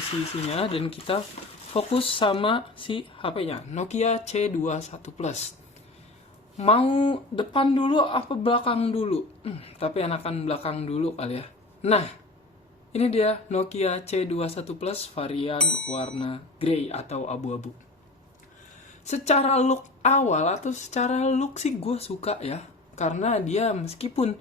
isi-isinya dan kita fokus sama si HP-nya, Nokia C21 Plus. Mau depan dulu apa belakang dulu? Tapi enakan belakang dulu kali ya. Nah, ini dia Nokia C21 Plus varian warna grey atau abu-abu. Secara look awal atau secara look sih gue suka ya. Karena dia meskipun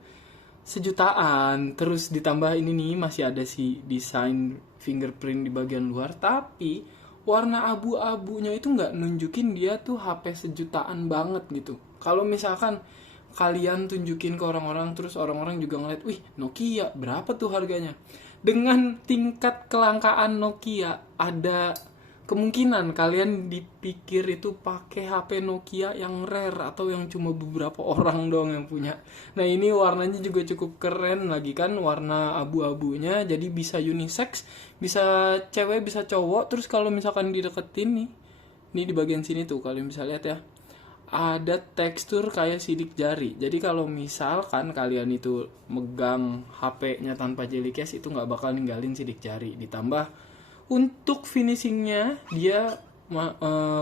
sejutaan, terus ditambah ini nih masih ada si desain fingerprint di bagian luar, tapi warna abu-abunya itu nggak nunjukin dia tuh HP sejutaan banget gitu. Kalau misalkan kalian tunjukin ke orang-orang, terus orang-orang juga ngeliat, wih Nokia berapa tuh harganya? Dengan tingkat kelangkaan Nokia, ada kemungkinan kalian dipikir itu pakai HP Nokia yang rare atau yang cuma beberapa orang doang yang punya. Nah ini warnanya juga cukup keren lagi kan, warna abu-abunya, jadi bisa unisex, bisa cewek bisa cowok. Terus kalau misalkan dideketin nih di bagian sini tuh kalian bisa lihat ya, ada tekstur kayak sidik jari. Jadi kalau misalkan kalian itu megang HP-nya tanpa jelly case, itu nggak bakal ninggalin sidik jari. Ditambah untuk finishingnya dia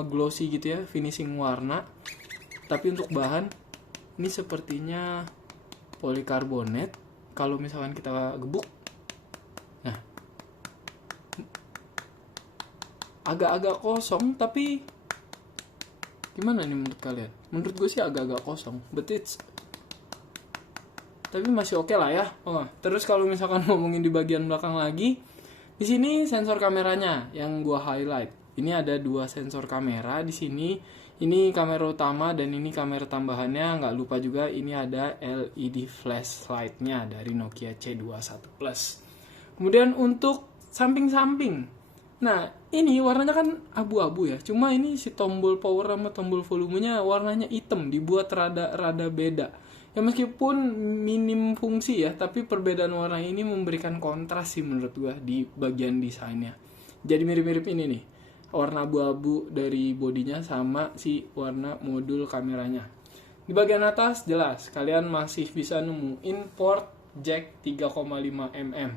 glossy gitu ya, finishing warna. Tapi untuk bahan ini sepertinya polikarbonat. Kalau misalkan kita gebuk, nah agak-agak kosong, tapi gimana nih menurut kalian? Menurut gue sih agak-agak kosong, but tapi masih oke lah ya. Terus kalau misalkan ngomongin di bagian belakang lagi, di sini sensor kameranya yang gua highlight. Ini ada 2 sensor kamera di sini. Ini kamera utama dan ini kamera tambahannya. Nggak lupa juga ini ada LED flashlight-nya dari Nokia C21 Plus. Kemudian untuk samping-samping. Nah, ini warnanya kan abu-abu ya. Cuma ini si tombol power sama tombol volumenya warnanya hitam, dibuat rada beda. Ya meskipun minim fungsi ya, tapi perbedaan warna ini memberikan kontras sih menurut gua di bagian desainnya. Jadi mirip-mirip ini nih, warna abu-abu dari bodinya sama si warna modul kameranya. Di bagian atas jelas, kalian masih bisa nemuin port jack 3,5 mm.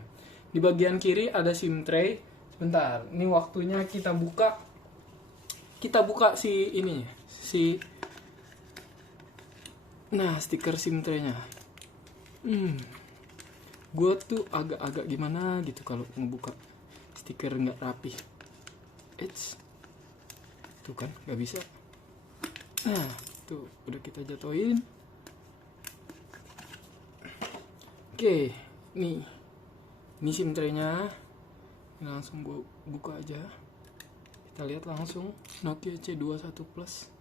Di bagian kiri ada SIM tray. Bentar, ini waktunya kita buka si ini, nah stiker SIM tray-nya. Gue tuh agak-agak gimana gitu kalau ngebuka stiker nggak rapi. Tuh kan nggak bisa. Nah tuh udah kita jatuhin. Oke, nih ini SIM tray-nya. Langsung gue buka aja. Kita lihat langsung Nokia C21 Plus.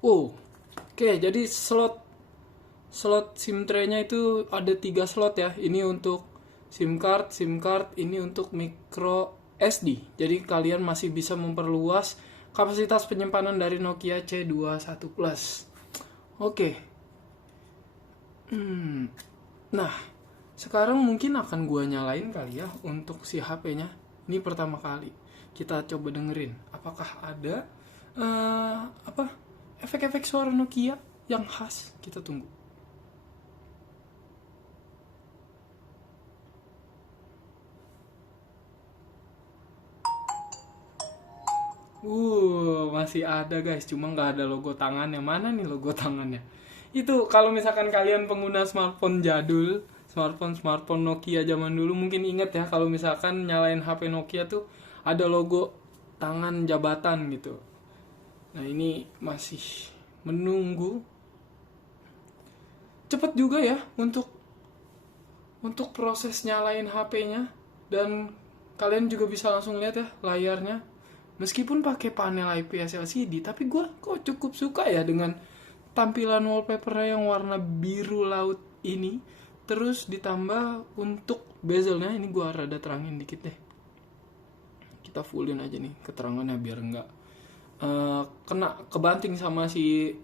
Oke, jadi slot SIM tray-nya itu ada 3 slot ya. Ini untuk SIM card, ini untuk micro SD. Jadi kalian masih bisa memperluas kapasitas penyimpanan dari Nokia C21 Plus. Oke. Nah, sekarang mungkin akan gua nyalain kali ya untuk si HP-nya. Ini pertama kali. Kita coba dengerin apakah ada efek-efek suara Nokia yang khas. Kita tunggu. Masih ada guys, cuma nggak ada logo tangannya. Mana nih logo tangannya? Itu kalau misalkan kalian pengguna smartphone jadul, smartphone Nokia zaman dulu mungkin inget ya, kalau misalkan nyalain HP Nokia tuh ada logo tangan jabatan gitu. Nah ini masih menunggu. Cepet juga ya untuk proses nyalain HP-nya, dan kalian juga bisa langsung lihat ya layarnya. Meskipun pakai panel IPS LCD, tapi gue kok cukup suka ya dengan tampilan wallpaper yang warna biru laut ini. Terus ditambah untuk bezelnya, ini gue rada terangin dikit deh. Kita fullin aja nih keterangannya biar nggak kena kebanting sama si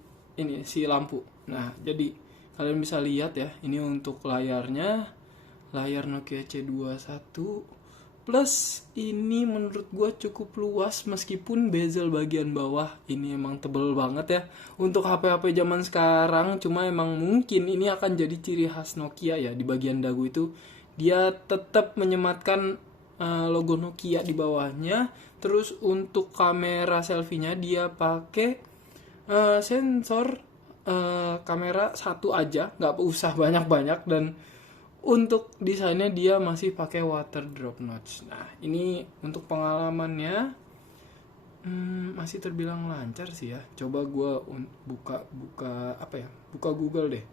lampu. Nah jadi kalian bisa lihat ya, ini untuk layarnya, layar Nokia C21 Plus ini menurut gue cukup luas, meskipun bezel bagian bawah ini emang tebel banget ya untuk HP-HP zaman sekarang. Cuma emang mungkin ini akan jadi ciri khas Nokia ya, di bagian dagu itu dia tetap menyematkan logo Nokia di bawahnya. Terus untuk kamera selfie-nya dia pakai sensor kamera satu aja, nggak usah banyak-banyak. Dan untuk desainnya dia masih pakai water drop notch. Nah ini untuk pengalamannya masih terbilang lancar sih ya. Coba gue buka Google deh.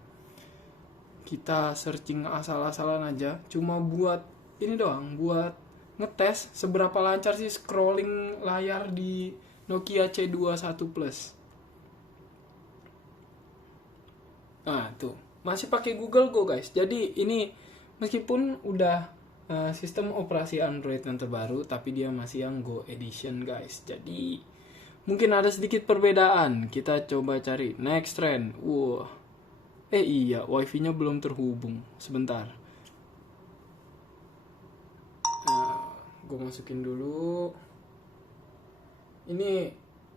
Kita searching asal-asalan aja, cuma buat ini doang, buat ngetes seberapa lancar sih scrolling layar di Nokia C21 Plus. Nah tuh, masih pakai Google Go guys. Jadi ini meskipun udah sistem operasi Android yang terbaru, tapi dia masih yang Go Edition guys. Jadi mungkin ada sedikit perbedaan. Kita coba cari next trend. Iya, wifi-nya belum terhubung. Sebentar. Gue masukin dulu. Ini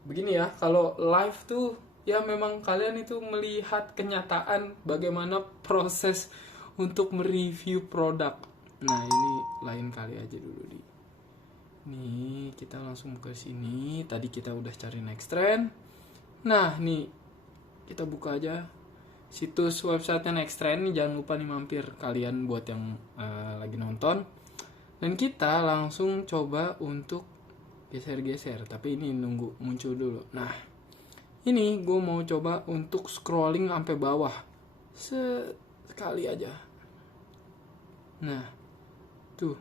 begini ya, kalau live tuh ya memang kalian itu melihat kenyataan bagaimana proses untuk mereview produk. Nah ini lain kali aja dulu nih, kita langsung ke sini. Tadi kita udah cari next trend. Nah nih kita buka aja situs websitenya next trend. Jangan lupa nih mampir kalian buat yang lagi nonton. Dan kita langsung coba untuk geser-geser, tapi ini nunggu muncul dulu. Nah ini gue mau coba untuk scrolling sampai bawah sekali aja. Nah tuh,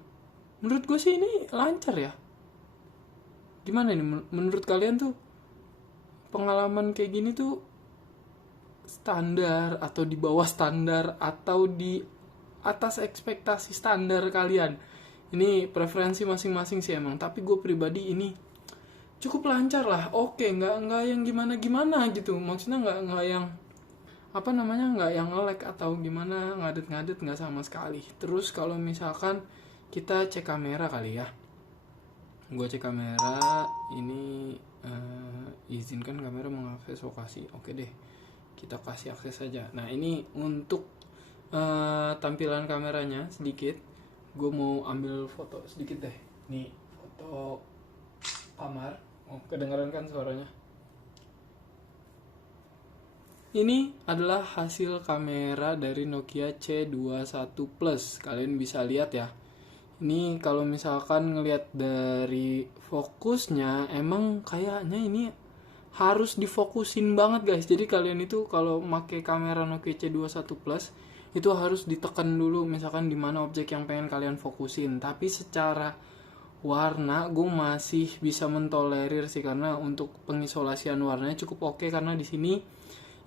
menurut gue sih ini lancar ya. Gimana nih menurut kalian tuh? Pengalaman kayak gini tuh standar atau di bawah standar atau di atas ekspektasi standar kalian? Ini preferensi masing-masing sih emang, tapi gue pribadi ini cukup lancar lah. Oke, nggak yang gimana gitu. Maksudnya nggak yang nggak yang nge-lag atau gimana, ngadet nggak sama sekali. Terus kalau misalkan kita cek kamera kali ya, gue cek kamera ini, izinkan kamera mengakses lokasi. Oke deh, kita kasih akses saja. Nah ini untuk tampilan kameranya sedikit, gue mau ambil foto sedikit deh. Nih foto kamar. Kedengaran kan suaranya? Ini adalah hasil kamera dari Nokia C21 Plus. Kalian bisa lihat ya. Ini kalau misalkan ngelihat dari fokusnya, emang kayaknya ini harus difokusin banget guys. Jadi kalian itu kalau pakai kamera Nokia C21 Plus itu harus ditekan dulu misalkan di mana objek yang pengen kalian fokusin. Tapi secara warna gue masih bisa mentolerir sih, karena untuk pengisolasian warnanya cukup oke. Karena di sini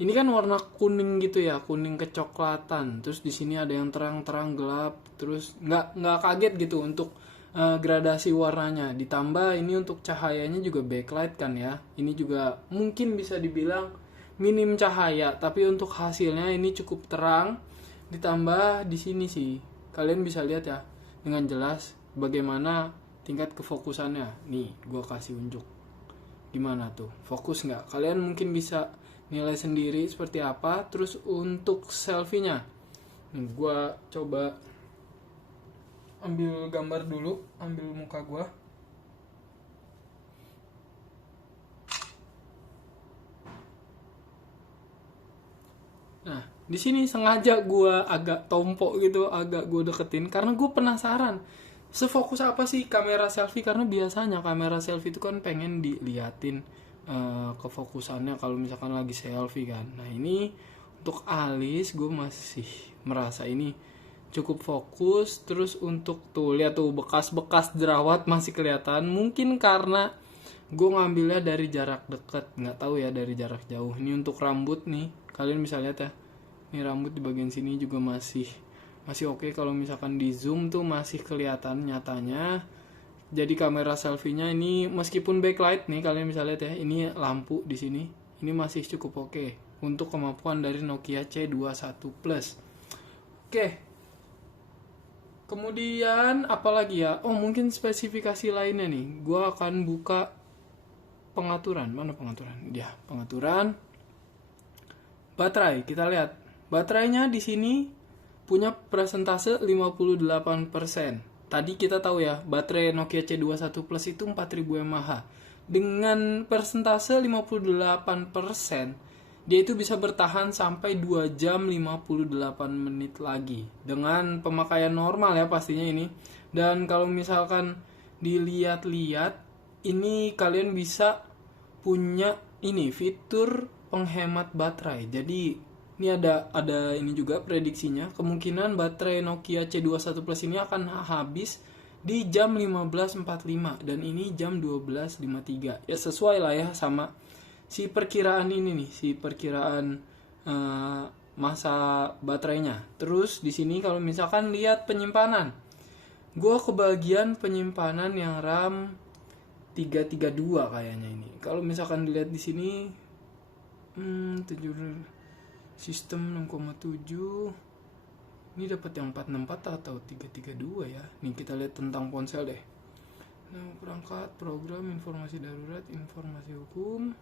ini kan warna kuning gitu ya, kuning kecoklatan. Terus di sini ada yang terang-terang gelap. Terus nggak kaget gitu untuk gradasi warnanya. Ditambah ini untuk cahayanya juga backlight kan ya. Ini juga mungkin bisa dibilang minim cahaya, tapi untuk hasilnya ini cukup terang. Ditambah di sini sih kalian bisa lihat ya dengan jelas bagaimana tingkat kefokusannya. Nih gue kasih unjuk gimana tuh, fokus nggak? Kalian mungkin bisa nilai sendiri seperti apa. Terus untuk selfie-nya, gue coba ambil gambar dulu, ambil muka gue. Nah, di sini sengaja gue agak tompok gitu, agak gue deketin karena gue penasaran sefokus apa sih kamera selfie. Karena biasanya kamera selfie itu kan pengen diliatin kefokusannya kalau misalkan lagi selfie kan. Nah ini untuk alis gue masih merasa ini cukup fokus. Terus untuk tuh lihat tuh bekas-bekas jerawat masih kelihatan. Mungkin karena gue ngambilnya dari jarak dekat, nggak tahu ya dari jarak jauh. Ini untuk rambut nih, kalian bisa lihat ya. Ini rambut di bagian sini juga masih oke. Kalau misalkan di zoom tuh masih kelihatan nyatanya. Jadi kamera selfie-nya ini meskipun backlight nih kalian bisa lihat ya, ini lampu di sini. Ini masih cukup oke untuk kemampuan dari Nokia C21 Plus. Oke. Kemudian apalagi ya? Oh, mungkin spesifikasi lainnya nih. Gua akan buka pengaturan. Mana pengaturan? Ya, pengaturan. Baterai, kita lihat. Baterainya di sini punya persentase 58%. tadi kita tahu ya, baterai Nokia C21 Plus itu 4000 mAh. Dengan persentase 58%, dia itu bisa bertahan sampai 2 jam 58 menit lagi. Dengan pemakaian normal ya pastinya ini. Dan kalau misalkan dilihat-lihat, ini kalian bisa punya ini fitur penghemat baterai. Jadi ini ada ini juga prediksinya, kemungkinan baterai Nokia C21 Plus ini akan habis di jam 15.45 dan ini jam 12.53. Ya sesuai lah ya sama si perkiraan ini nih, si perkiraan masa baterainya. Terus di sini kalau misalkan lihat penyimpanan, gue kebagian penyimpanan yang RAM 332 kayaknya ini. Kalau misalkan dilihat di sini 7 sistem 6,7, ini dapat yang 464 atau 332 ya. Nih kita lihat tentang ponsel deh. Nah, perangkat, program, informasi darurat, informasi hukum.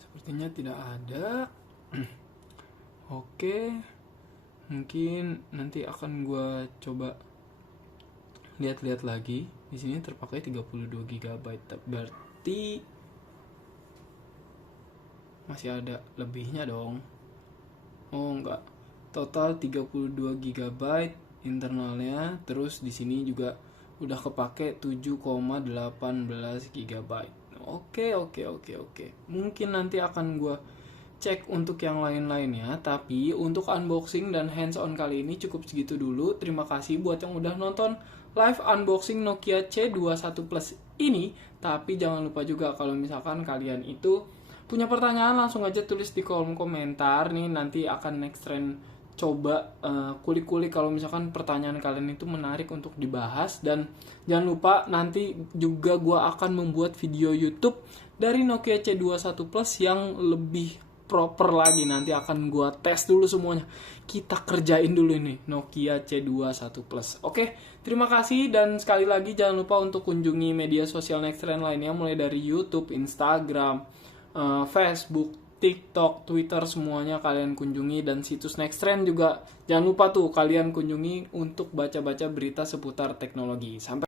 Sepertinya tidak ada. Oke. Mungkin nanti akan gua coba lihat-lihat lagi. Di sini terpakai 32 GB. Berarti masih ada lebihnya dong. Oh enggak. Total 32 GB internalnya. Terus di sini juga udah kepake 7,18 GB. Oke. Mungkin nanti akan gue cek untuk yang lain-lainnya. Tapi untuk unboxing dan hands-on kali ini cukup segitu dulu. Terima kasih buat yang udah nonton live unboxing Nokia C21 Plus ini. Tapi jangan lupa juga kalau misalkan kalian itu punya pertanyaan, langsung aja tulis di kolom komentar nih, nanti akan next trend coba kulik-kulik kalau misalkan pertanyaan kalian itu menarik untuk dibahas. Dan jangan lupa nanti juga gue akan membuat video YouTube dari Nokia C21 Plus yang lebih proper lagi. Nanti akan gue tes dulu semuanya, kita kerjain dulu ini Nokia C21 Plus. Oke, terima kasih dan sekali lagi jangan lupa untuk kunjungi media sosial next trend lainnya, mulai dari YouTube, Instagram, Facebook, TikTok, Twitter, semuanya kalian kunjungi. Dan situs Next Trend juga jangan lupa tuh kalian kunjungi untuk baca-baca berita seputar teknologi. Sampai